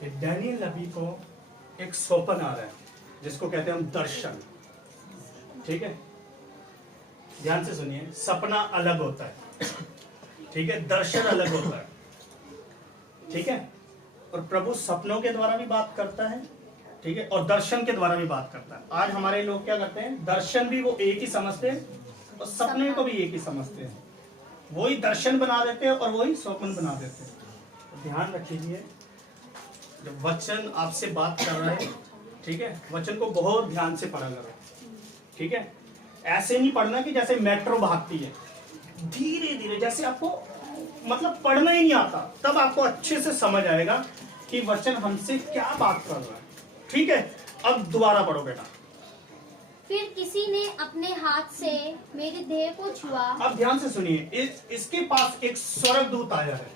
कि डैनियल नबी को एक स्वप्न आ रहा है जिसको कहते हैं हम दर्शन। ठीक है, ध्यान से सुनिए, सपना अलग होता है, ठीक है, दर्शन अलग होता है, ठीक है। और प्रभु सपनों के द्वारा भी बात करता है, ठीक है, और दर्शन के द्वारा भी बात करता है। आज हमारे लोग क्या करते हैं, दर्शन भी वो एक ही समझते हैं और सपने को भी एक ही समझते हैं। वही दर्शन बना देते हैं और वही स्वप्न बना देते हैं। तो ध्यान रखिए, जब वचन आपसे बात कर रहे हैं, ठीक है, वचन को बहुत ध्यान से पढ़ा करो, ठीक है। ऐसे नहीं पढ़ना कि जैसे मेट्रो भागती है, धीरे धीरे, जैसे आपको मतलब पढ़ना ही नहीं आता, तब आपको अच्छे से समझ आएगा कि वचन हमसे क्या बात कर रहा है, ठीक है। अब दोबारा पढ़ो बेटा। फिर किसी ने अपने हाथ से मेरी देह को छुआ। अब ध्यान से सुनिए, इसके पास एक स्वर्गदूत आया है,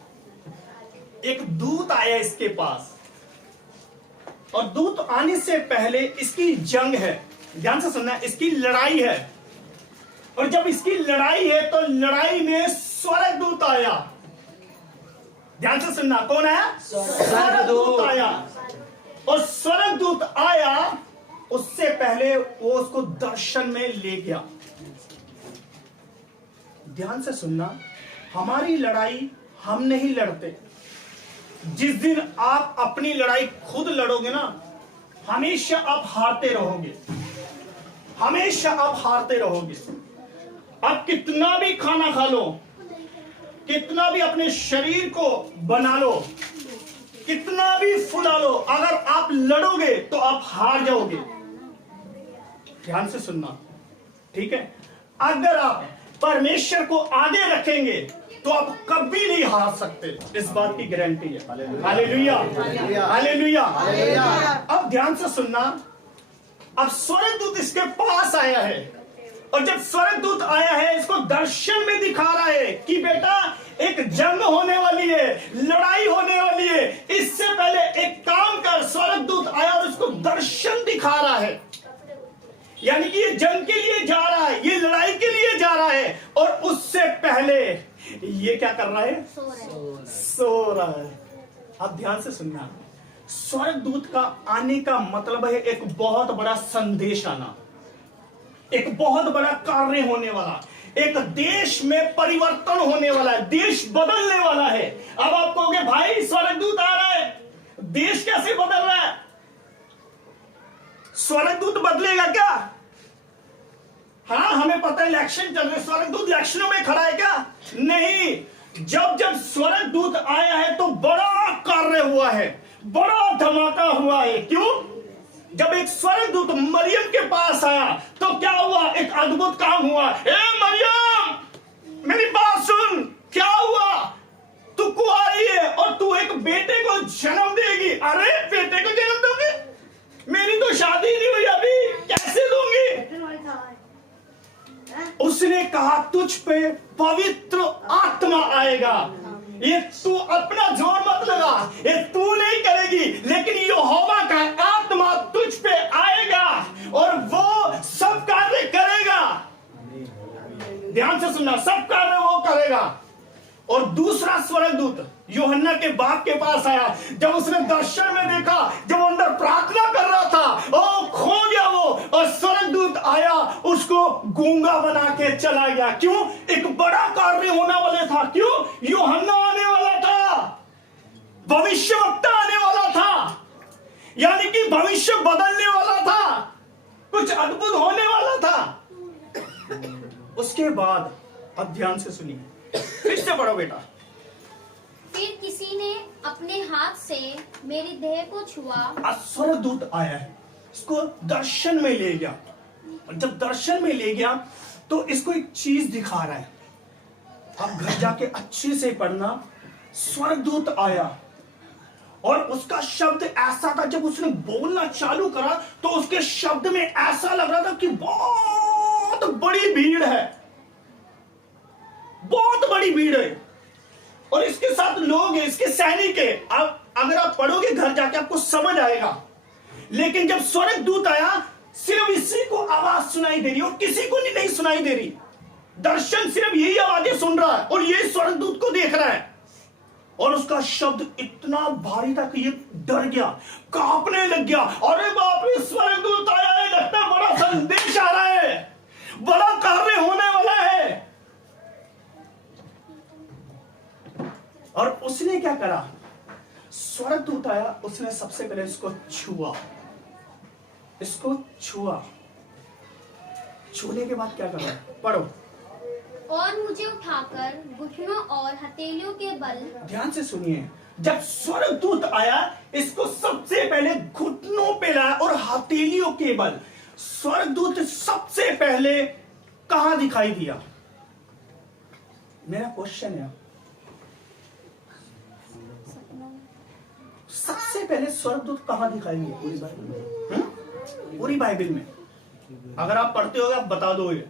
एक दूत आया इसके पास, और दूत आने से पहले इसकी जंग है। ध्यान से सुनना, इसकी लड़ाई है, और जब इसकी लड़ाई है तो लड़ाई में स्वर्गदूत आया। ध्यान से सुनना, कौन आया? स्वर्गदूत आया। और स्वर्गदूत आया, उससे पहले वो उसको दर्शन में ले गया। ध्यान से सुनना, हमारी लड़ाई हम नहीं लड़ते। जिस दिन आप अपनी लड़ाई खुद लड़ोगे ना, हमेशा आप हारते रहोगे, हमेशा आप हारते रहोगे। आप कितना भी खाना खा लो, कितना भी अपने शरीर को बना लो, कितना भी फुला लो, अगर आप लड़ोगे तो आप हार जाओगे। ध्यान से सुनना, ठीक है। अगर आप परमेश्वर को आगे रखेंगे तो आप कभी नहीं हार सकते, इस बात की गारंटी है। Hallelujah, hallelujah. अब ध्यान से सुनना, अब स्वर्गदूत इसके पास आया है, और जब स्वर्गदूत आया है, इसको दर्शन में दिखा रहा है कि बेटा एक जंग होने वाली है, लड़ाई होने वाली है, इससे पहले एक काम कर। स्वर्गदूत आया और इसको दर्शन दिखा रहा है, यानी कि ये जंग के लिए जा रहा है, ये लड़ाई के लिए जा रहा है, और उससे पहले ये क्या कर रहा है? सो रहा है। अब ध्यान से सुनना, स्वर्गदूत का आने का मतलब है एक बहुत बड़ा संदेश आना, एक बहुत बड़ा कार्य होने वाला, एक देश में परिवर्तन होने वाला है, देश बदलने वाला है। अब आप कहोगे भाई स्वर्गदूत आ रहा है, देश कैसे बदल रहा है? स्वर्गदूत बदलेगा क्या? हाँ, हमें पता है इलेक्शन चल रहे, स्वर्गदूत इलेक्शनों में खड़ा है क्या? नहीं। जब जब स्वर्गदूत आया है तो बड़ा कार्य हुआ है, बड़ा धमाका हुआ है। क्यों? जब एक स्वर्गदूत मरियम के पास आया तो क्या हुआ? एक अद्भुत काम हुआ। ए मरियम, मेरी बात सुन, क्या हुआ? तू कुंवारी है और तू एक बेटे को जन्म देगी। अरे बेटे को जन्म दोगे? मेरी तो शादी नहीं हुई अभी, कैसे दूंगी? उसने कहा तुझ पे पवित्र आत्मा आएगा। ये तू अपना जोर मत लगा, ये तू नहीं करेगी, लेकिन यहोवा का आत्मा तुझ पे आएगा और वो सब कार्य करेगा। ध्यान से सुनना, सब कार्य वो करेगा। और दूसरा स्वर्गदूत यूहन्ना के बाप के पास आया। जब उसने दर्शन में देखा, जब वो अंदर प्रार्थना कर रहा था, ओ खो गया वो, और स्वर्गदूत आया, उसको गूंगा बना के चला गया। क्यों? एक बड़ा कार्य होने वाला था। क्यों? यूहन्ना आने वाला था, भविष्यवक्ता आने वाला था, यानी कि भविष्य बदलने वाला था, कुछ अद्भुत होने वाला था। उसके बाद अब ध्यान से सुनिए, फिर से पढ़ो बेटा। फिर किसी ने अपने हाथ से मेरी देह को छुआ। स्वर्गदूत आया है, इसको दर्शन में ले गया, और जब दर्शन में ले गया तो इसको एक चीज दिखा रहा है। आप घर जाके अच्छे से पढ़ना। स्वर्गदूत आया और उसका शब्द ऐसा था, जब उसने बोलना चालू करा तो उसके शब्द में ऐसा लग रहा था कि बहुत बड़ी भीड़ है, बहुत बड़ी भीड़ है, और इसके साथ लोग हैं, इसके सैनिक है। अब अगर आप पढ़ोगे घर जाके आपको समझ आएगा। लेकिन जब स्वर्गदूत आया, सिर्फ इसी को आवाज सुनाई दे रही और किसी को नहीं सुनाई दे रही। दर्शन सिर्फ यही आवाजें सुन रहा है और यही स्वर्गदूत को देख रहा है। और उसका शब्द इतना भारी था कि ये डर गया, कांपने लग गया। अरे बाप रे, स्वर्गदूत आया है, लगता है बड़ा संदेश आ रहा है, बड़ा कार्य होने वाला है। और उसने क्या करा? स्वर्गदूत आया, उसने सबसे पहले इसको छुआ, इसको छुआ। छूने के बाद क्या करा? पढ़ो। और मुझे उठाकर घुटनों और हथेलियों के बल, ध्यान से सुनिए, जब स्वर्गदूत आया इसको सबसे पहले घुटनों पे लाया और हथेलियों के बल। स्वर्गदूत सबसे पहले कहां दिखाई दिया? मेरा क्वेश्चन है, सबसे पहले स्वर्गदूत कहां दिखाई दिया पूरी बाइबल में? पूरी बाइबल में अगर आप पढ़ते हो आप बता दो। ये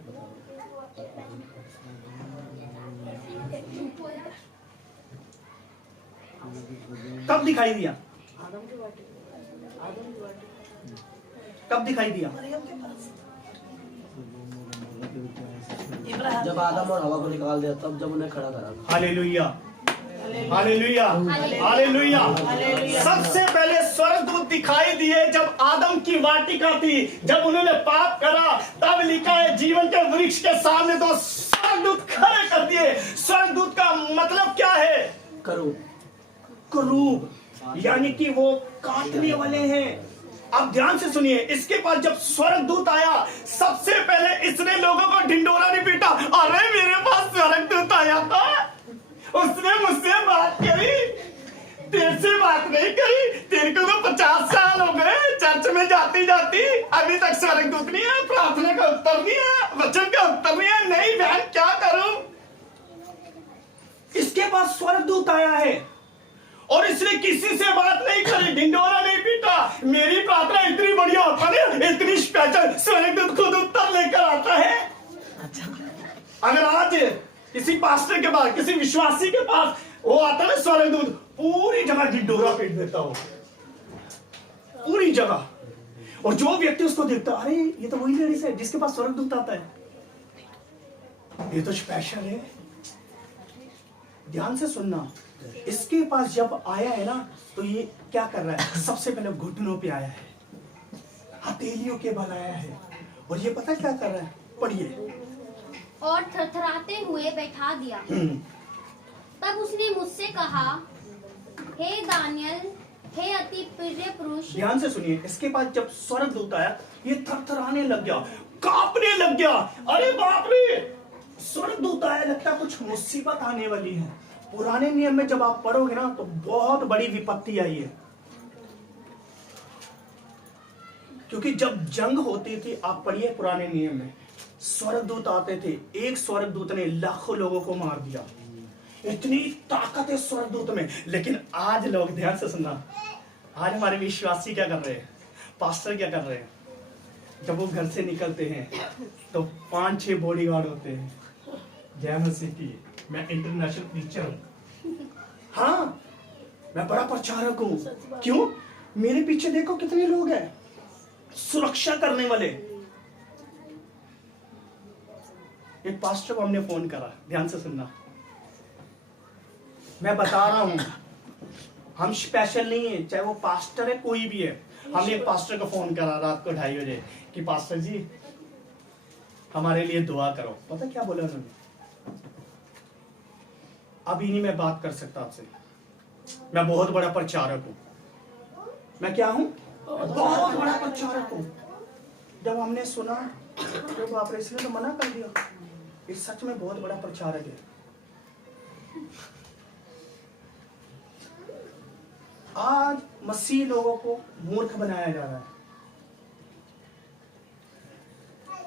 कब दिखाई दिया? कब दिखाई दिया? जब आदम और हवा को निकाल दिया तब, जब उन्हें खड़ा करा। Hallelujah, hallelujah, hallelujah. सबसे पहले स्वर्गदूत दिखाई दिए जब आदम की वाटिका थी, जब उन्होंने पाप करा, तब लिखा है जीवन के वृक्ष के सामने दो स्वर्गदूत खड़े कर दिए। स्वर्गदूत का मतलब क्या है? करूब, करूब, यानी कि वो काटने वाले हैं। अब ध्यान से सुनिए, इसके बाद जब स्वर्गदूत आया सबसे पहले इसने लोगों को ढिंडोरा नहीं पीटा। अरे मेरे पास स्वर्गदूत आया था, उसने मुझसे बात करी, तेरे से बात नहीं करी। तेरे को तो 50 साल हो गए चर्च में जाती जाती, अभी तक स्वर्गदूत नहीं है, प्रार्थना का उत्तर नहीं है, वचन का उत्तर नहीं है। नहीं बहन, क्या करूं? इसके बाद स्वर्गदूत आया है और इसने किसी से बात नहीं करी, ढिंडोरा नहीं पीटा। मेरी प्रार्थना इतनी बढ़िया होता है, इतनी स्पेशल, स्वर्गदूत खुद उत्तर लेकर आता है। अगर आज किसी पास्टर के पास, किसी विश्वासी के पास वो आता है स्वर्गदूत, पूरी जगह ढिंडोरा पीट देता हो, पूरी जगह। और जो व्यक्ति उसको देखता, अरे ये तो वही लेडीज है जिसके पास स्वर्गदूत आता है, ये तो स्पेशल है। ध्यान से सुनना, इसके पास जब आया है ना, तो ये क्या कर रहा है? सबसे पहले घुटनों पे आया है, हथेलियों के बल आया है, और ये पता क्या कर रहा है? पढ़िए। और थरथराते हुए बैठा दिया। तब उसने मुझसे कहा, हे दानियल, हे अति प्रिय पुरुष। ध्यान से सुनिए, इसके बाद जब स्वर्गदूत आया, ये थरथराने लग गया, कांपने लग गया। अरे बाप रे, स्वर्गदूत आया, लगता कुछ मुसीबत आने वाली है। पुराने नियम में जब आप पढ़ोगे ना तो बहुत बड़ी विपत्ति आई है, क्योंकि जब जंग होती थी, आप पढ़िए पुराने नियम में, स्वर्गदूत आते थे, एक स्वर्गदूत ने लाखों लोगों को मार दिया। इतनी ताकत है स्वर्गदूत में। लेकिन आज लोग, ध्यान से सुनना, आज हमारे विश्वासी क्या कर रहे हैं, पास्टर क्या कर रहे हैं? जब वो घर से निकलते हैं तो 5-6 बॉडीगार्ड होते हैं। जय मसीह की, मैं इंटरनेशनल प्रीचर हूं, हाँ मैं बड़ा प्रचारक हूं। क्यों? मेरे पीछे देखो कितने लोग हैं सुरक्षा करने वाले। एक पास्टर को हमने फोन करा, ध्यान से सुनना, मैं बता रहा हूं, हम स्पेशल नहीं है, चाहे वो पास्टर है कोई भी है। हमने एक पास्टर को फोन करा रात को 2:30 बजे कि पास्टर जी हमारे लिए दुआ करो। पता क्या बोला उन्होंने? अभी नहीं मैं बात कर सकता आपसे, मैं बहुत बड़ा प्रचारक हूं। मैं क्या हूं? बहुत बड़ा प्रचारक हूं। जब हमने सुना तो बाप रे, इसने तो मना कर दिया, ये सच में बहुत बड़ा प्रचारक है। आज मसीह लोगों को मूर्ख बनाया जा रहा है,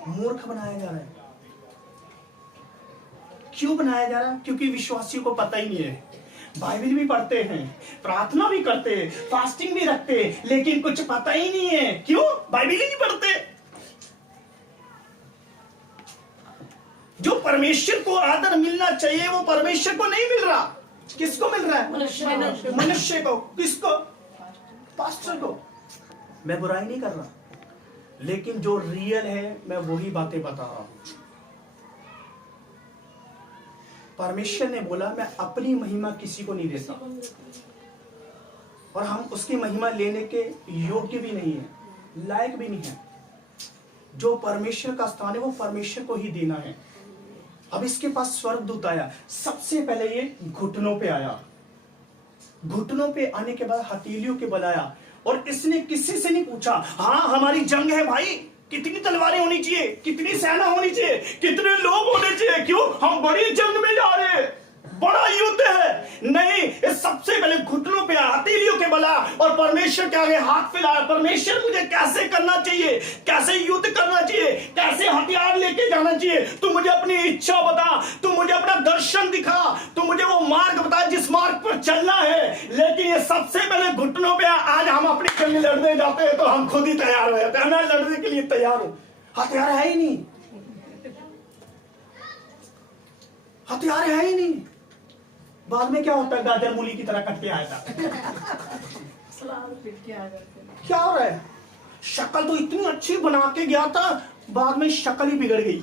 मूर्ख बनाया जा रहा है। क्यों बनाया जा रहा है? क्योंकि विश्वासियों को पता ही नहीं है। बाइबल भी पढ़ते हैं, प्रार्थना भी करते हैं, फास्टिंग भी रखते हैं, लेकिन कुछ पता ही नहीं है। क्यों? बाइबल ही नहीं पढ़ते। जो परमेश्वर को आदर मिलना चाहिए वो परमेश्वर को नहीं मिल रहा। किसको मिल रहा है? मनुष्य को। किसको? पास्टर को। मैं बुराई नहीं कर रहा, लेकिन जो रियल है मैं वही बातें बता रहा हूं। परमेश्वर ने बोला मैं अपनी महिमा किसी को नहीं देता, और हम उसकी महिमा लेने के योग्य भी नहीं है, लायक भी नहीं है। जो परमेश्वर का स्थान है वो परमेश्वर को ही देना है। अब इसके पास स्वर्गदूत आया, सबसे पहले ये घुटनों पे आया, घुटनों पे आने के बाद हथेलियों के बल आया, और इसने किसी से नहीं पूछा हाँ हमारी जंग है भाई, कितनी तलवारें होनी चाहिए, कितनी सेना होनी चाहिए, कितने लोग होने चाहिए, क्यों हम बड़ी जंग में जा रहे हैं, बड़ा युद्ध है। नहीं, ये सबसे पहले घुटनों पे हथेलियों के बला और परमेश्वर के आगे हाथ फैलाया, परमेश्वर मुझे कैसे करना चाहिए, कैसे युद्ध करना चाहिए, कैसे हथियार लेके जाना चाहिए, तू मुझे अपनी इच्छा बता, तू मुझे अपना दर्शन दिखा, तू मुझे वो मार्ग बता जिस मार्ग पर चलना है। लेकिन ये सबसे पहले घुटनों पे, आज हम अपनी जंग लड़ने जाते हैं तो हम खुद ही तैयार हो जाते हैं, मैं लड़ने के लिए तैयार हूं, हथियार है ही नहीं, हथियार है ही नहीं। बाद में क्या होता है, गाजर मूली की तरह कट के आया था। क्या हो रहा है, शक्ल तो इतनी अच्छी बना के गया था, बाद में शक्ल ही बिगड़ गई,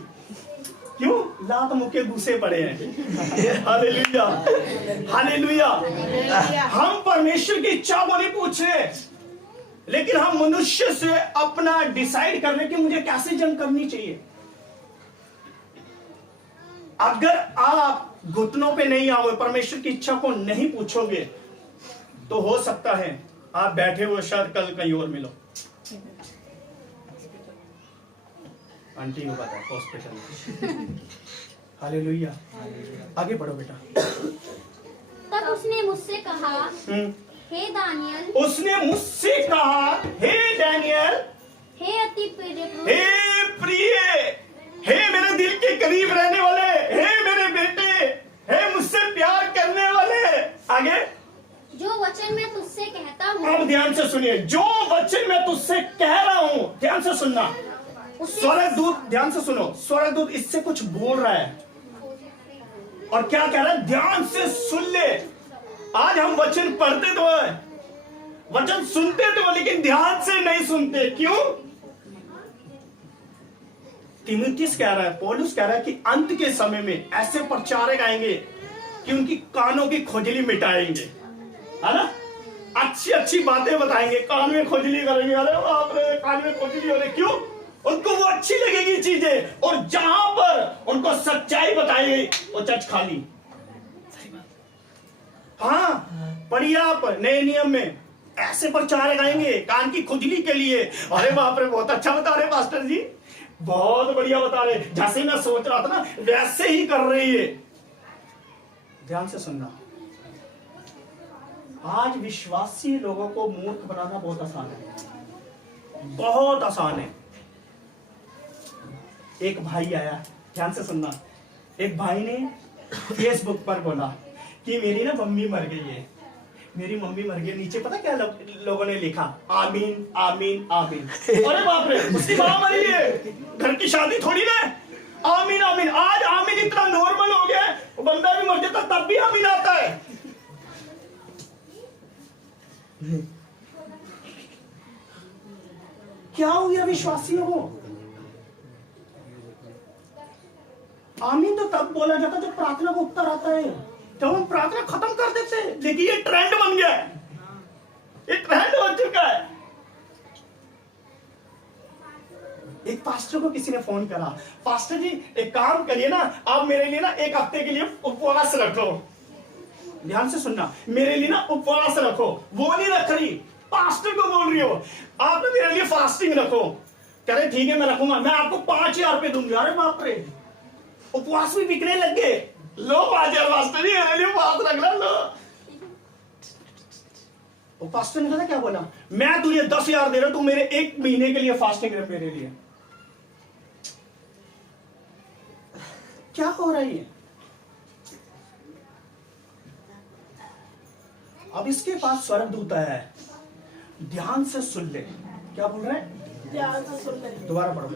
क्यों, लात मुके घुसे पड़े हैं। Hallelujah, hallelujah. हम परमेश्वर की इच्छा को नहीं पूछ रहे, लेकिन हम मनुष्य से अपना डिसाइड कर रहे कि मुझे कैसे जंग करनी चाहिए। अगर आप घुटनों पे नहीं आओगे, परमेश्वर की इच्छा को नहीं पूछोगे, तो हो सकता है आप बैठे हुए शायद कल कहीं और मिलो। आंटी को पता है हॉस्पिटल। हालेलुया, आगे बढ़ो बेटा। तब उसने मुझसे कहा हे दानियल, उसने मुझसे कहा हे डैनियल, हे अति प्रिय, हे मेरे दिल के करीब रहने वाले, हे मेरे बेटे, हे मुझसे प्यार करने वाले। आगे, जो वचन मैं तुझसे कहता हूँ, अब ध्यान से सुनिए, जो वचन मैं तुझसे कह रहा हूं, ध्यान से सुनना। स्वर्गदूत, ध्यान से सुनो, स्वर्गदूत इससे कुछ बोल रहा है, और क्या कह रहा है, ध्यान से सुन ले। आज हम वचन पढ़ते तो है, वचन सुनते तो, लेकिन ध्यान से नहीं सुनते, क्यों? तीमुथियुस कह रहा है, पौलुस कह रहा है कि अंत के समय में ऐसे प्रचारक आएंगे कि उनकी कानों की खुजली मिटाएंगे, है ना, अच्छी अच्छी बातें बताएंगे, कान में खुजली करेंगे, अरे बाप रे कान में खुजली हो रही, क्यों? उनको वो अच्छी लगेगी चीजें, और जहां पर उनको सच्चाई बताई गई वो चर्च खाली। हाँ, पढ़िए आप नए नियम में ऐसे प्रचारक आएंगे कान की खुजली के लिए। अरे बाप रे बहुत अच्छा बता रहे पास्टर जी, बहुत बढ़िया बता रहे, जैसे मैं सोच रहा था ना वैसे ही कर रही है। ध्यान से सुनना, आज विश्वासी लोगों को मूर्ख बनाना बहुत आसान है, बहुत आसान है। एक भाई आया, ध्यान से सुनना, एक भाई ने फेसबुक पर बोला कि मेरी ना मम्मी मर गई है, मेरी मम्मी मर गई। नीचे पता क्या लोगों ने लिखा, आमीन आमीन आमीन। अरे बाप रे, उसकी मां मरी है, घर की शादी थोड़ी ना, आमीन आमीन। आज आमीन इतना नॉर्मल हो गया, बंदा भी मर जाता तब भी आमीन आता है। क्या हो गया विश्वासियों को? आमीन तो तब बोला जाता जब प्रार्थना को उत्तर आता है, जब हम प्रार्थना खत्म कर देते हैं। लेकिन ये ट्रेंड बन गया है, ये ट्रेंड हो चुका है। एक पास्टर को किसी ने फोन करा, पास्टर जी एक काम करिए ना, आप मेरे लिए ना एक हफ्ते के लिए उपवास रखो। ध्यान से सुनना, मेरे लिए ना उपवास रखो। वो नहीं रख रही, पास्टर को बोल रही हो आप ना मेरे लिए फास्टिंग रखो। कह रहे ठीक है मैं रखूंगा, मैं आपको 5,000 रुपए दूंगा। अरे बाप रे, उपवास भी बिकने लग गए। लो 5,000 पास्टर जी मेरे लिए उपवास रखना लो। वो पास्टर ने कहा क्या बोला, मैं तुझे 10,000 दे रहा हूं, तू मेरे 1 महीने के लिए फास्टिंग रख मेरे लिए। क्या हो रहा है? अब इसके पास स्वर्गदूत आया है, ध्यान से सुन ले। क्या बोल रहा है? ध्यान से सुन ले। दोबारा पढ़ो।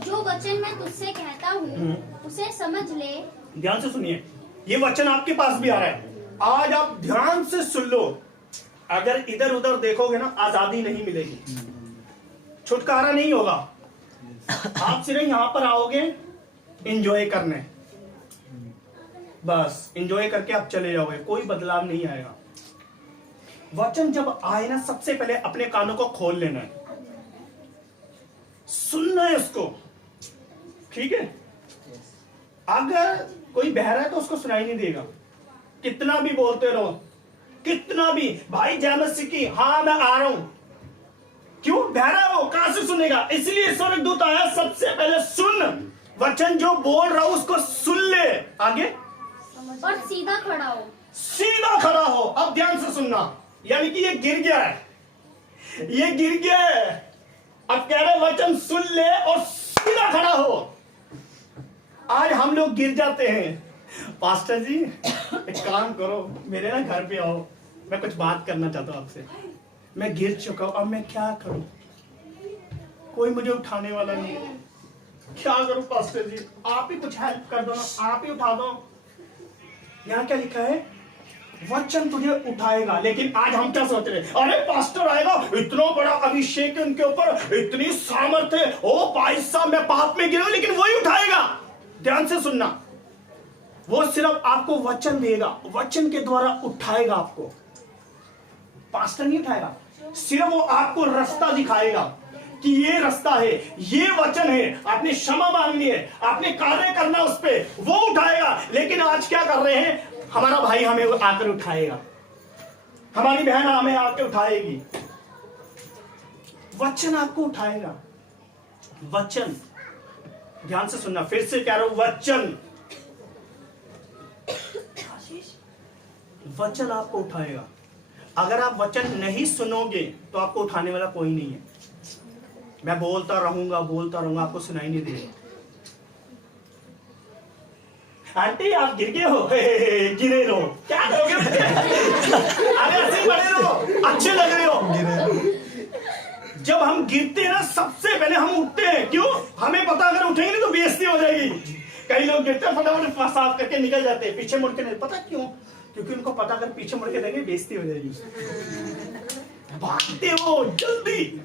जो वचन मैं तुझसे कहता हूँ उसे समझ ले। ध्यान से सुनिए, ये वचन आपके पास भी आ रहा है, आज आप ध्यान से सुन लो। अगर इधर उधर देखोगे ना, आजादी नहीं मिलेगी, छुटकारा नहीं होगा। आप सिर्फ यहां पर आओगे एंजॉय करने, बस एंजॉय करके आप चले जाओगे, कोई बदलाव नहीं आएगा। वचन जब आए ना, सबसे पहले अपने कानों को खोल लेना है, सुनना है उसको, ठीक है। अगर कोई बहरा है तो उसको सुनाई नहीं देगा, कितना भी बोलते रहो, कितना भी भाई जय मसीह की, हाँ मैं आ रहा हूं, क्यों बहरा है वो, कहां से सुनेगा। इसलिए स्वर्गदूत आया, सबसे पहले सुन, वचन जो बोल रहा हूं उसको सुन ले, आगे और सीधा खड़ा हो। सीधा खड़ा हो। अब ध्यान से सुनना, यानी कि ये गिर गया है, ये गिर गया है, अब कह रहे वचन सुन ले और सीधा खड़ा हो। आज हम लोग गिर जाते हैं, पास्टर जी एक काम करो, मेरे ना घर पे आओ, मैं कुछ बात करना चाहता हूं आपसे, मैं गिर चुका हूं, अब मैं क्या करूं, कोई मुझे उठाने वाला नहीं है, क्या करूं पास्टर जी, आप ही कुछ हेल्प कर दो ना, आप ही उठा दो। यहाँ क्या लिखा है, वचन तुझे उठाएगा। लेकिन आज हम क्या सोच रहे हैं, अरे पास्टर आएगा, इतना बड़ा अभिषेक उनके ऊपर, इतनी सामर्थ्य, ओ भाई साहब मैं पाप में गिरा, लेकिन वही उठाएगा। ध्यान से सुनना, वो सिर्फ आपको वचन देगा, वचन के द्वारा उठाएगा आपको, पास्टर नहीं उठाएगा, सिर्फ वो आपको रास्ता दिखाएगा कि ये रास्ता है, ये वचन है, आपने क्षमा मांगनी है, आपने कार्य करना उस पे, वो उठाएगा। लेकिन आज क्या कर रहे हैं, हमारा भाई हमें आकर उठाएगा, हमारी बहन हमें आकर उठाएगी, वचन आपको उठाएगा। वचन, ध्यान से सुनना, फिर से कह रहा हूं, वचन, वचन आपको उठाएगा। अगर आप वचन नहीं सुनोगे तो आपको उठाने वाला कोई नहीं है। मैं बोलता रहूंगा, आपको सुनाई नहीं देगा। आंटी आप गिर गए हो, गिरे रहो, क्या करोगे अरे ऐसे ही बने रहो, अच्छे लग रहे हो। जब हम गिरते हैं ना, सबसे पहले हम उठते हैं, क्यों, हमें पता अगर उठेंगे नहीं तो बेइज्जती हो जाएगी। कई लोग गिरते हैं फटाफट साफ करके निकल जाते हैं, पीछे मुड़ के नहीं, पता क्यों, क्योंकि उनको पता अगर पीछे मुड़ के देंगे बेइज्जती हो जाएगी, भागते हो जल्दी।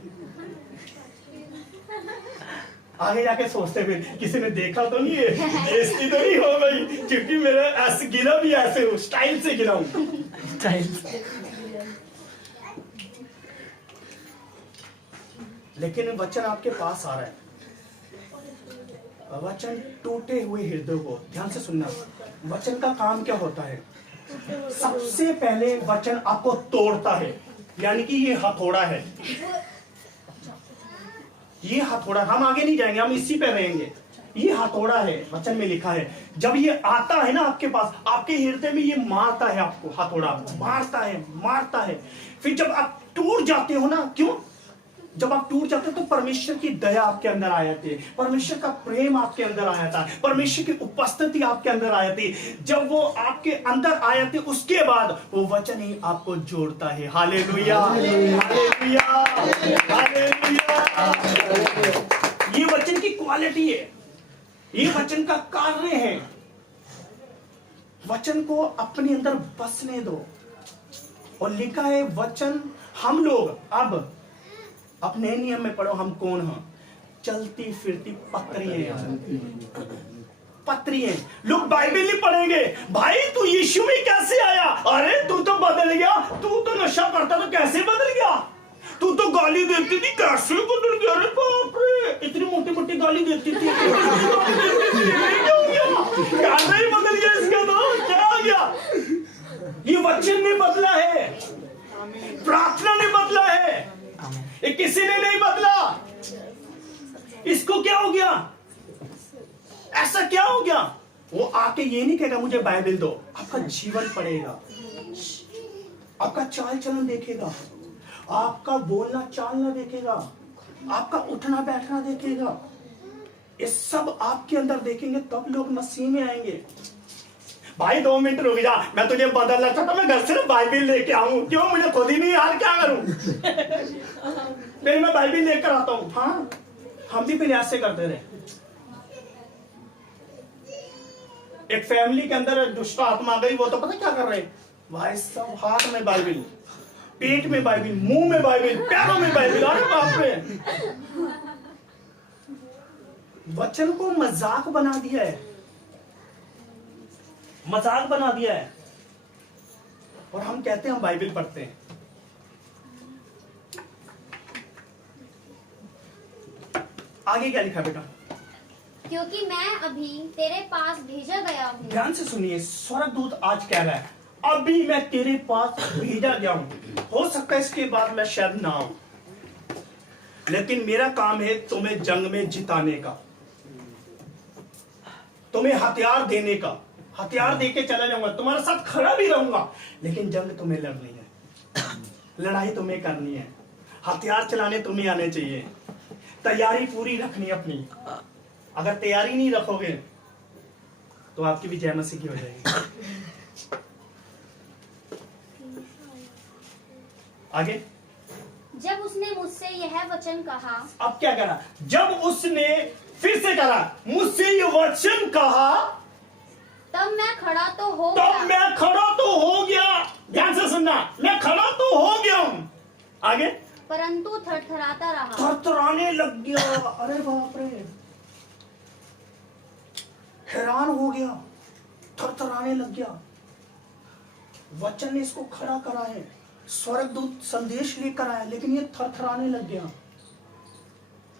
आगे जाके सोचते फिर किसी ने देखा तो नहीं है, बेइज्जती तो नहीं हो गई, क्योंकि मेरा ऐसे गिरा भी ऐसे हूं, स्टाइल से गिरा हूं, स्टाइल। लेकिन वचन आपके पास आ रहा है, वचन टूटे हुए हृदय को, ध्यान से सुनना, वचन का काम क्या होता है, सबसे पहले वचन आपको तोड़ता है, यानी कि ये हथौड़ा है, ये हथौड़ा, हम आगे नहीं जाएंगे, हम इसी पे रहेंगे, ये हथौड़ा है, वचन में लिखा है। जब ये आता है ना आपके पास, आपके हृदय में ये मारता है आपको, हथौड़ा मारता है। फिर जब आप टूट जाते हो ना, क्यों, जब आप टूट जाते हो तो परमेश्वर की दया आपके अंदर आ जाती है, परमेश्वर का प्रेम आपके अंदर आ जाता है, परमेश्वर की उपस्थिति आपके अंदर आ जाती है। जब वो आपके अंदर आ जाती है, उसके बाद वो वचन ही आपको जोड़ता है। Hallelujah, hallelujah, hallelujah. ये वचन की क्वालिटी है, ये वचन का कार्य है। वचन को अपने अंदर बसने दो। और लिखा है वचन, हम लोग अब अपने नियम में पढ़ो, हम कौन हैं, चलती फिरती पत्री हैं। लोग बाइबल नहीं पढ़ेंगे, भाई तू यीशु में कैसे आया, अरे तू तो बदल गया, तू तो नशा करता तो कैसे बदल गया, तू तो गाली देती थी कैसे बदल गया, अरे बाप रे इतनी मोटी मोटी गाली देती थी, क्या हो गया, कैसे बदल गया इसका, तो क्या हो गया। ये वचन ने बदला है, प्रार्थना ने बदला है, ये किसी ने नहीं बदला। इसको क्या हो गया, ऐसा क्या हो गया, वो आके ये नहीं कहेगा मुझे बाइबल दो, आपका जीवन पढ़ेगा, आपका चाल चलन देखेगा, आपका बोलना चालना देखेगा, आपका उठना बैठना देखेगा, ये सब आपके अंदर देखेंगे, तब लोग मसीह में आएंगे। भाई 2 मिनट रुक जा, मैं तुझे बदलना चाहता, मैं घर से ना बाइबल लेके आऊं, क्यों, मुझे खुद ही नहीं यार, क्या करूं, फिर मैं बाइबल लेकर आता हूं। हाँ, हम भी पहले ऐसे करते रहे। एक फैमिली के अंदर दुष्ट आत्मा आ गई, वो तो पता क्या कर रहे, भाई सब हाथ में बाइबल, पेट में बाइबल, मुंह में बाइबल, पैरों में बाइबल, अरे बाप रे, वचन को मजाक बना दिया है। मजाक बना दिया है। और हम कहते हैं हम बाइबल पढ़ते हैं। आगे क्या लिखा बेटा? क्योंकि मैं अभी तेरे पास भेजा गया हूँ। ध्यान से सुनिए, स्वर्गदूत आज कह रहा है अभी मैं तेरे पास भेजा गया हूं। हो सकता है इसके बाद मैं शायद ना आऊं, लेकिन मेरा काम है तुम्हें जंग में जिताने का, तुम्हें हथियार देने का। हथियार देके चला जाऊंगा, तुम्हारे साथ खड़ा भी रहूंगा, लेकिन जंग तुम्हें लड़नी है, लड़ाई तुम्हें करनी है, हथियार चलाने तुम्हें आने चाहिए, तैयारी पूरी रखनी अपनी। अगर तैयारी नहीं रखोगे तो आपकी भी जय मसीह की हो जाएगी। आगे, जब उसने मुझसे यह वचन कहा, अब क्या करा? जब उसने फिर से करा मुझसे ये वचन कहा, तब मैं खड़ा तो हो तब गया। मैं खड़ा तो हो गया। ध्यान से सुनना, मैं खड़ा तो हो गया हूं। आगे, परंतु थरथराता रहा। थरथराने लग गया। अरे बाप रे, हैरान हो गया, थरथराने लग गया। वचन ने इसको खड़ा करा है, स्वर्गदूत संदेश लेकर आया, लेकिन ये थरथराने लग गया।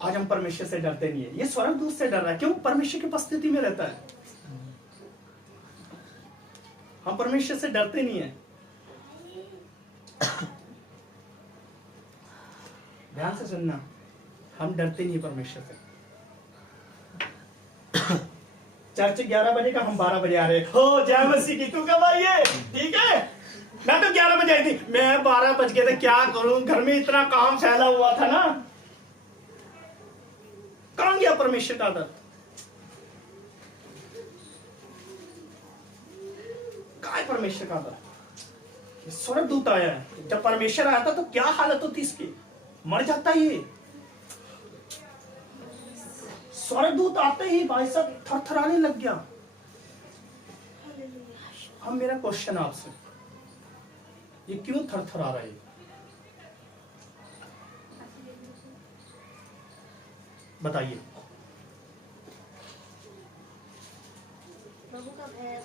आज हम परमेश्वर से डरते नहीं है, ये स्वर्गदूत से डर रहा है। क्यों? परमेश्वर की उपस्थिति में रहता है। हम परमेश्वर से डरते नहीं है। ध्यान से सुनना, हम डरते नहीं परमेश्वर से। चर्च 11 बजे का, हम 12 बजे आ रहे हैं। हो जय मसीह की। तू कब आई है? ठीक है, मैं तो 11 बजे आई थी, मैं 12 बज गए थे। क्या करूं, घर में इतना काम फैला हुआ था ना। कहां गया परमेश्वर का दर? कहां है परमेश्वर का दर? स्वर्गदूत आया है। जब परमेश्वर आया था तो क्या हालत होती इसकी, मर जाता ये। स्वर्गदूत आते ही भाई साहब थरथराने लग गया। अब मेरा क्वेश्चन आपसे, ये क्यों थरथरा रहा है? बताइए। प्रभु का भय,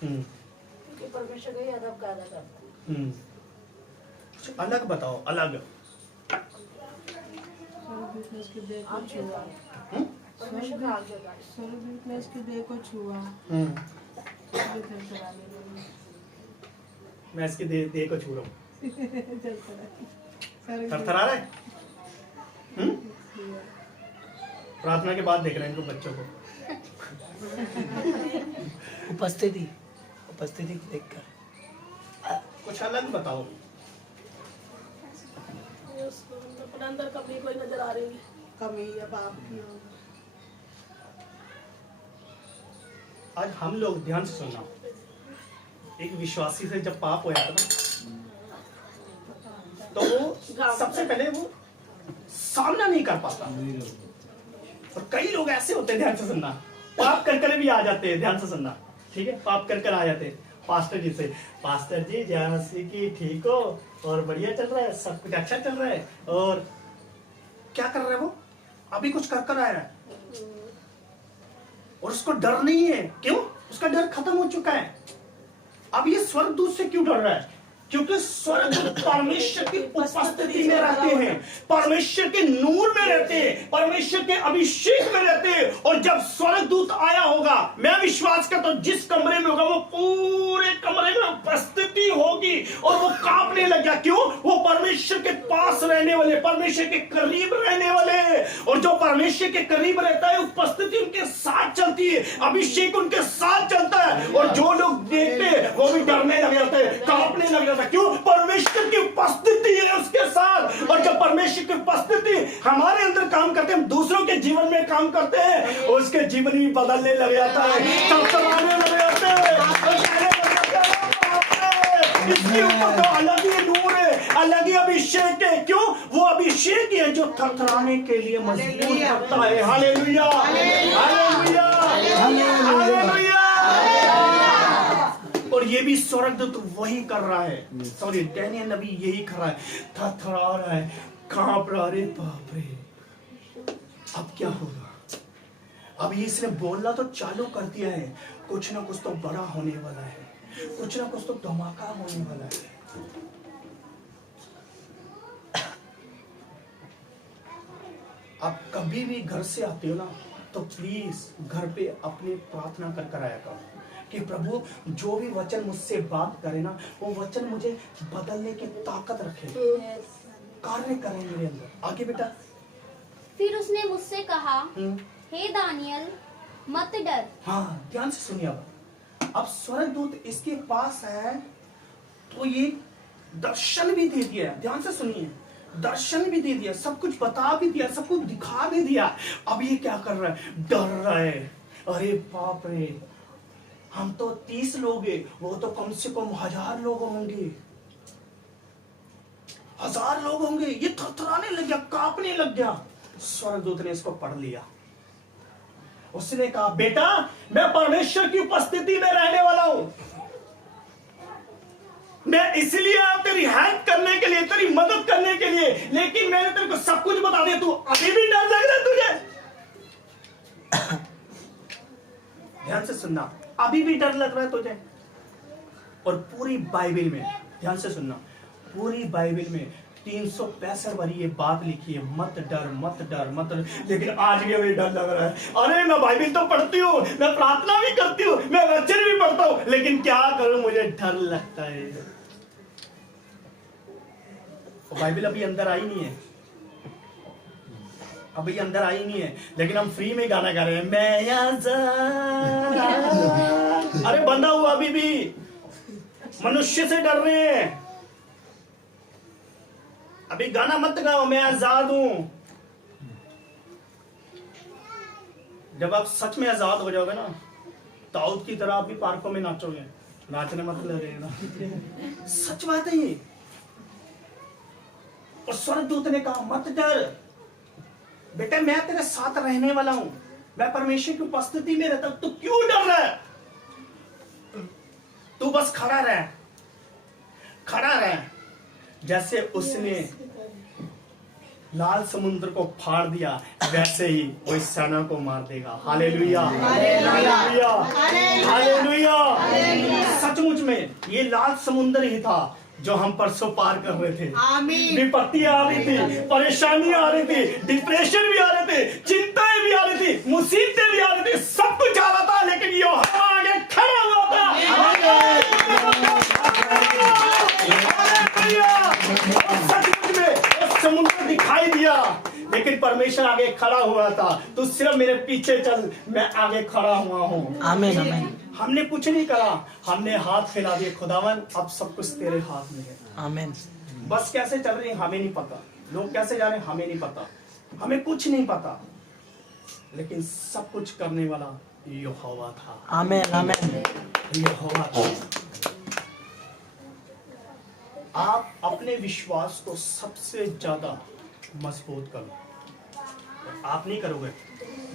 क्योंकि परमेश्वर का ही अदब का अदा करता है। कुछ अलग बताओ, अलग। परमेश्वर का आज्ञा का। स्वर्गदूत ने इसकी देह को छुआ। मैं इसकी देह को छू रहा हूँ। थरथरा रहा है। प्रार्थना के बाद देख रहे हैं इनको, बच्चों को। उपस्थिति उपस्थिति को देखकर कुछ अलग बताओ। अपने अंदर कमी कोई नजर आ रही है। कमी या पाप की हो। आज हम लोग, ध्यान से सुनना, एक विश्वासी से जब पाप हो जाता ना, तो वो सबसे पहले वो सामना नहीं कर पाता। और कई लोग ऐसे होते हैं, ध्यान से सुनना, पाप कर भी आ जाते हैं। ध्यान से सुनना, ठीक है, पाप कर आ जाते हैं पास्टर जी से, पास्टर जी जय मसीह की, ठीक हो, और बढ़िया चल रहा है, सब कुछ अच्छा चल रहा है। और क्या कर रहा है वो? अभी कुछ कर आया है और उसको डर नहीं है। क्यों? उसका डर खत्म हो चुका है। अब ये स्वर्गदूत से क्यों डर रहा है? क्योंकि स्वर्गदूत परमेश्वर की उपस्थिति में रहते हैं, परमेश्वर के नूर में रहते हैं, परमेश्वर के अभिषेक में रहते हैं। और जब स्वर्गदूत आया होगा, मैं विश्वास करता हूं जिस कमरे में होगा वो पूरे कमरे में उपस्थिति होगी और वो कांपने लग गया। क्यों? वो परमेश्वर के पास रहने वाले, परमेश्वर के करीब रहने वाले। और जो परमेश्वर के करीब रहता है, उपस्थिति उनके साथ चलती है, अभिषेक उनके साथ चलता है। और जो लोग देखते हैं वो भी डरने लग जाते हैं, कांपने लग जाते हैं। क्यों? परमेश्वर की उपस्थिति है उसके साथ। और जब परमेश्वर की उपस्थिति हमारे अंदर काम करते हैं, हम दूसरों के जीवन में काम करते हैं, उसके जीवन भी बदलने लग जाता है, चमचमाने लग जाते हैं। इसके ऊपर तो अलग ही नूर है, अलग ही अभिषेक है। क्यों? वो अभिषेक है जो थरथराने के लिए मजबूर करता है। Hallelujah, hallelujah, hallelujah. और ये भी स्वर्गदूत वही कर रहा है, सॉरी दानियेल नबी यही कर रहा है, थरथरा रहा है, कांप रहा है। बाप रे, अब क्या होगा? अभी इसने बोलना तो चालू कर दिया है, कुछ ना कुछ तो बड़ा होने वाला है, कुछ ना कुछ तो धमाका होने वाला है। आप कभी भी घर से आते हो ना, तो प्लीज घर पे अपनी प्रार्थना कर आया करो कि प्रभु जो भी वचन मुझसे बात करे ना, वो वचन मुझे बदलने की ताकत रखे, कार्य करे मेरे अंदर। आगे बेटा। फिर उसने मुझसे कहा, हे दानियल, मत डर। हाँ, ध्यान से सुनिए। अब स्वर्गदूत इसके पास है तो ये दर्शन भी दे दिया, ध्यान से सुनिए, दर्शन भी दे दिया, सब कुछ बता भी दिया, सब कुछ दिखा भी दिया। अब ये क्या कर रहा है? डर रहा है। अरे बाप रे, हम तो 30 लोग हैं, वो तो कम से कम 1000 लोग होंगे, 1000 लोग होंगे। ये थरथराने लग गया, कांपने लग गया। स्वर्गदूत ने इसको पढ़ लिया। उसने कहा, बेटा मैं परमेश्वर की उपस्थिति में रहने वाला हूं, मैं इसलिए आया तेरी हेल्प करने के लिए, तेरी मदद करने के लिए, लेकिन मैंने तेरे को सब कुछ बता दिया, तू अभी भी डर लग रहा है तुझे? ध्यान से सुनना, अभी भी डर लग रहा है तुझे? और पूरी बाइबल में, ध्यान से सुनना, पूरी बाइबल में 365 बार ये बात लिखी है, मत डर मत डर मत डर। लेकिन आज भी मुझे डर लग रहा है। अरे मैं बाइबल तो पढ़ती हूँ, मैं प्रार्थना भी करती हूँ, मैं वचन भी पढ़ता हूँ, लेकिन क्या करूं, मुझे डर लगता है। बाइबल अभी अंदर आई नहीं है, अभी अंदर आई नहीं है, लेकिन हम फ्री में गाना गा रहे हैं, मैं आजाद। अरे बंधा हुआ अभी भी मनुष्य से डर रहे हैं। अभी गाना मत गाओ, मैं आजाद हूं। जब आप सच में आजाद हो जाओगे ना, दाऊद की तरह आप भी पार्कों में नाचोगे। नाचने मत लगे ना, सच बात है ये। और स्वर्गदूत ने कहा, मत डर बेटा, मैं तेरे साथ रहने वाला हूं, मैं परमेश्वर की उपस्थिति में रहता हूं, तू क्यों डर रहा है? तू बस खड़ा रह, खड़ा रह। जैसे उसने लाल समुद्र को फाड़ दिया, वैसे ही वो इस सेना को मार देगा। Hallelujah, hallelujah, hallelujah. सचमुच में ये लाल समुद्र ही था जो हम परसों पार कर रहे थे। विपत्तियां आ रही थी, परेशानियां आ रही थी, डिप्रेशन भी आ रहे थे, चिंताएं भी आ रही थी, मुसीबतें भी आ रही थी, सब कुछ आ रहा था, लेकिन यूहन्ना आगे खड़ा हुआ था। सचमुच में समुद्र दिखाई दिया, लेकिन परमेश्वर आगे खड़ा हुआ था। तू सिर्फ मेरे पीछे चल, मैं आगे खड़ा हुआ हूँ। आमीन आमीन। हमने कुछ नहीं करा, हमने हाथ फैला दिए, खुदावन अब सब कुछ तेरे हाथ में है। आमीन। बस कैसे चल रही है हमें नहीं पता, लोग कैसे जा रहे हैं हमें नहीं पता, हमें कुछ नहीं पता, लेकिन सब कुछ करने वाला यहोवा था। आमीन आमीन। यहोवा था। आप अपने विश्वास को सबसे ज्यादा मजबूत करो। आप नहीं करोगे,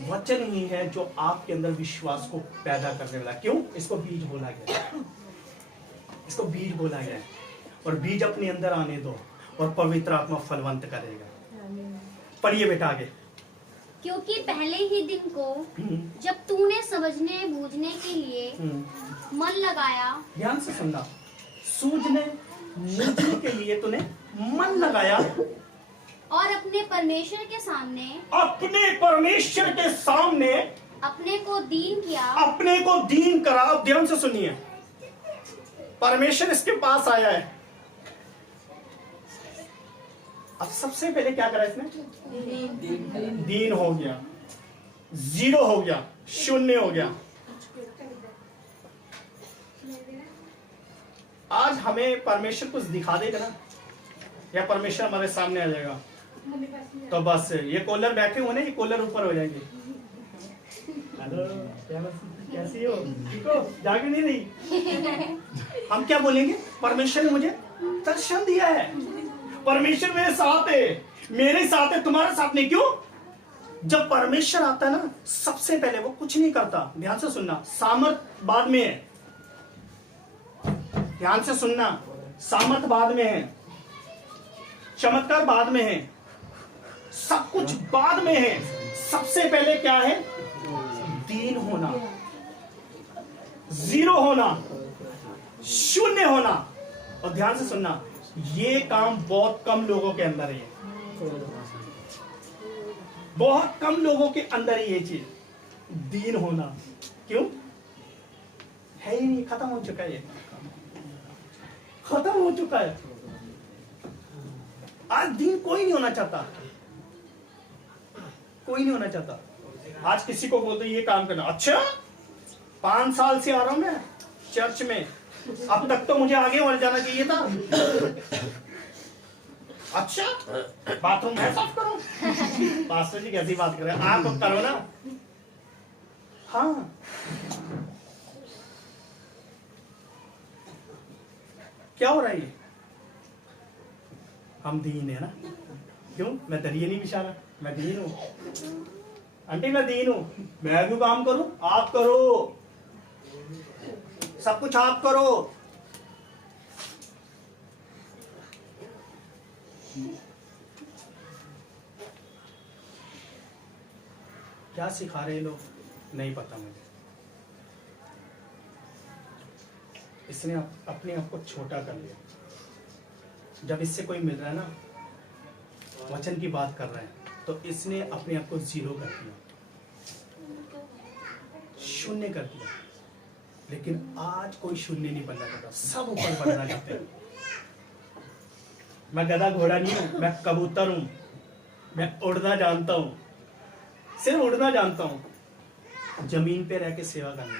वचन ही है जो आपके अंदर विश्वास को पैदा करने वाला। क्यों? इसको बीज बोला गया, इसको बीज बोला गया। और बीज अपने अंदर आने दो और पवित्र आत्मा फलवंत करेगा। पढ़िए बेटा आगे। क्योंकि पहले ही दिन को जब तूने समझने बूझने के लिए मन लगाया, ध्यान से सुनना, सूझने बूझने के लिए तूने मन लगाया और अपने परमेश्वर के सामने, अपने परमेश्वर के सामने अपने को दीन किया, अपने को दीन करा। अब ध्यान से सुनिए, परमेश्वर इसके पास आया है। अब सबसे पहले क्या करा इसने? दीन हो गया, जीरो हो गया, शून्य हो गया। आज हमें परमेश्वर कुछ दिखा देगा ना, या परमेश्वर हमारे सामने आ जाएगा, तो बस ये कॉलर बैठे हुए ना, ये कॉलर ऊपर हो जाएंगे। हेलो, कैसी हो? ठीक हो? जाग नहीं रही? हम क्या बोलेंगे? परमेश्वर ने मुझे दर्शन दिया है, परमेश्वर मेरे साथ है, मेरे साथ है, तुम्हारे साथ नहीं। क्यों? जब परमेश्वर आता है ना, सबसे पहले वो कुछ नहीं करता। ध्यान से सुनना, सामर्थ बाद में है। ध्यान से सुनना, सामर्थ बाद में है, चमत्कार बाद में है, सब कुछ बाद में है। सबसे पहले क्या है? दीन होना, जीरो होना, शून्य होना। और ध्यान से सुनना, ये काम बहुत कम लोगों के अंदर है, बहुत कम लोगों के अंदर ही ये चीज, दीन होना। क्यों? है ही नहीं, खत्म हो चुका है, ये खत्म हो चुका है। आज दीन कोई नहीं होना चाहता, कोई नहीं होना चाहता। आज किसी को बोलते ये काम करना, अच्छा 5 साल से आ रहा हूं मैं चर्च में, अब तक तो मुझे आगे बढ़ जाना चाहिए था। अच्छा बाथरूम मैं साफ करूं? पास्टर जी कैसी बात कर रहे हैं, आप करो ना। हाँ, क्या हो रहा है ये? हम दीन है ना। क्यों? मैं दरिये नहीं बिछा रहा, मैं दीन हूं आंटी, मैं दीन हूं। मैं भी काम करूं, आप करो, सब कुछ आप करो। क्या सिखा रहे लोग नहीं पता मुझे। इसने अपने आप को छोटा कर लिया। जब इससे कोई मिल रहा है ना, वचन की बात कर रहा है, तो इसने अपने आप को जीरो कर दिया, शून्य कर दिया। लेकिन आज कोई शून्य नहीं बनना चाहता, सब ऊपर बढ़ना चाहते हैं। मैं गधा घोड़ा नहीं हूं, मैं कबूतर हूं, मैं उड़ना जानता हूं, सिर्फ उड़ना जानता हूं। जमीन पे रह के सेवा करनी,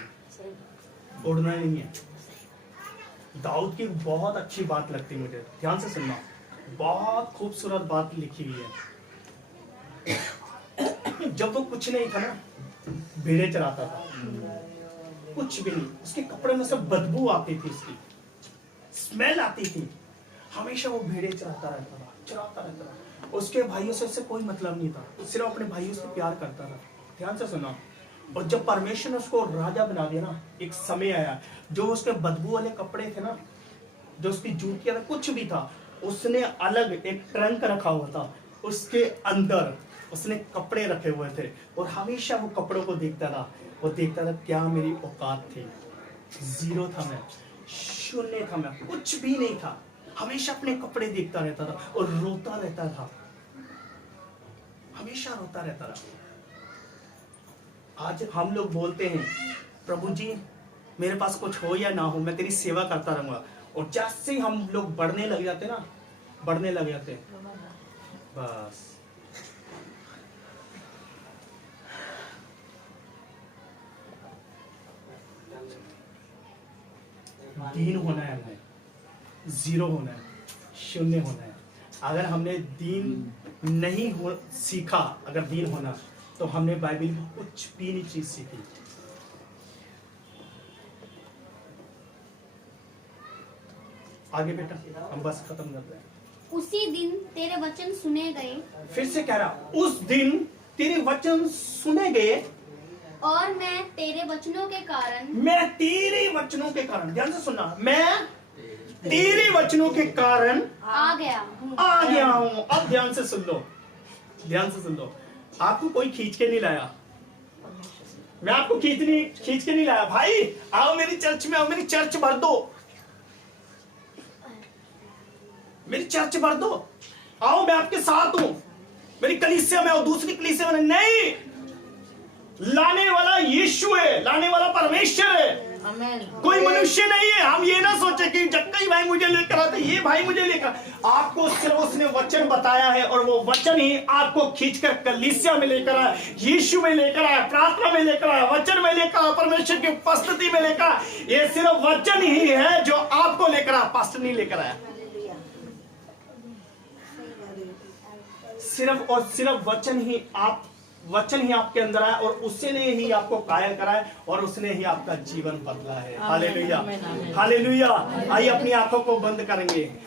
उड़ना नहीं है। दाऊद की बहुत अच्छी बात लगती मुझे, ध्यान से सुनना, बहुत खूबसूरत बात लिखी हुई है। जब वो कुछ नहीं था ना, भेड़े चराता था, कुछ भी नहीं, उसके कपड़े में सब बदबू आती थी, उसकी स्मेल आती थी। हमेशा वो भेड़े चराता रहता था, चराता रहता था। उसके भाइयों से उससे कोई मतलब नहीं था, सिर्फ अपने भाइयों से प्यार करता था। ध्यान से सुना। और जब परमेश्वर ने उसको राजा बना दिया ना, एक समय आया, जो उसके बदबू वाले कपड़े थे ना, जो उसकी जूतियां था, कुछ भी था, उसने अलग एक ट्रंक रखा हुआ था, उसके अंदर उसने कपड़े रखे हुए थे। और हमेशा वो कपड़ों को देखता था, वो देखता था क्या मेरी औकात थी। जीरो था मैं, शून्य था मैं, कुछ भी नहीं था। हमेशा अपने कपड़े देखता रहता था और रोता रहता था, हमेशा रोता रहता था। आज हम लोग बोलते हैं, प्रभु जी मेरे पास कुछ हो या ना हो, मैं तेरी सेवा करता रहूंगा। और जैसे ही हम लोग बढ़ने लग जाते ना, बढ़ने लग जाते, बस दीन होना है, हमें जीरो होना है, शून्य होना है। अगर हमने दीन नहीं हो सीखा, अगर दीन होना, तो हमने बाइबल में कुछ भी नहीं चीज सीखी। आगे बेटा, हम बस खत्म कर रहे हैं। उसी दिन तेरे वचन सुने गए, फिर से कह रहा, उस दिन तेरे वचन सुने गए, और मैं तेरे वचनों के कारण, मैं तेरे वचनों के कारण, ध्यान से सुनना, मैं तेरे वचनों के कारण आ गया हूँ। आ गया हूं। अब ध्यान से सुन लो, ध्यान से सुन लो। आपको कोई खींच के नहीं लाया, मैं आपको खींच के नहीं लाया। भाई आओ मेरी चर्च में, आओ मेरी चर्च भर दो, मेरी चर्च भर दो, आओ मैं आपके साथ हूं, मेरी कलीसिया में आओ, दूसरी कलीसिया में नहीं। लाने वाला यीशु है, लाने वाला परमेश्वर है, कोई मनुष्य नहीं है। हम ये ना सोचे कि जक्कई भाई मुझे लेकर आते, ये भाई मुझे लेकर, आपको सिर्फ उसने वचन बताया है, और वो वचन ही आपको खींचकर कलीसिया में लेकर आया, यीशु में लेकर आया, प्रार्थना में लेकर आया, वचन में लेकर आया, परमेश्वर की उपस्थिति में लेकर आया। ये सिर्फ वचन ही है जो आपको लेकर आया, पास्टर नहीं लेकर आया। सिर्फ और सिर्फ वचन ही आपके अंदर आया, और उसने ही आपको कायल कराया, और उसने ही आपका जीवन बदला है। Hallelujah, hallelujah. आइए अपनी आंखों को बंद करेंगे।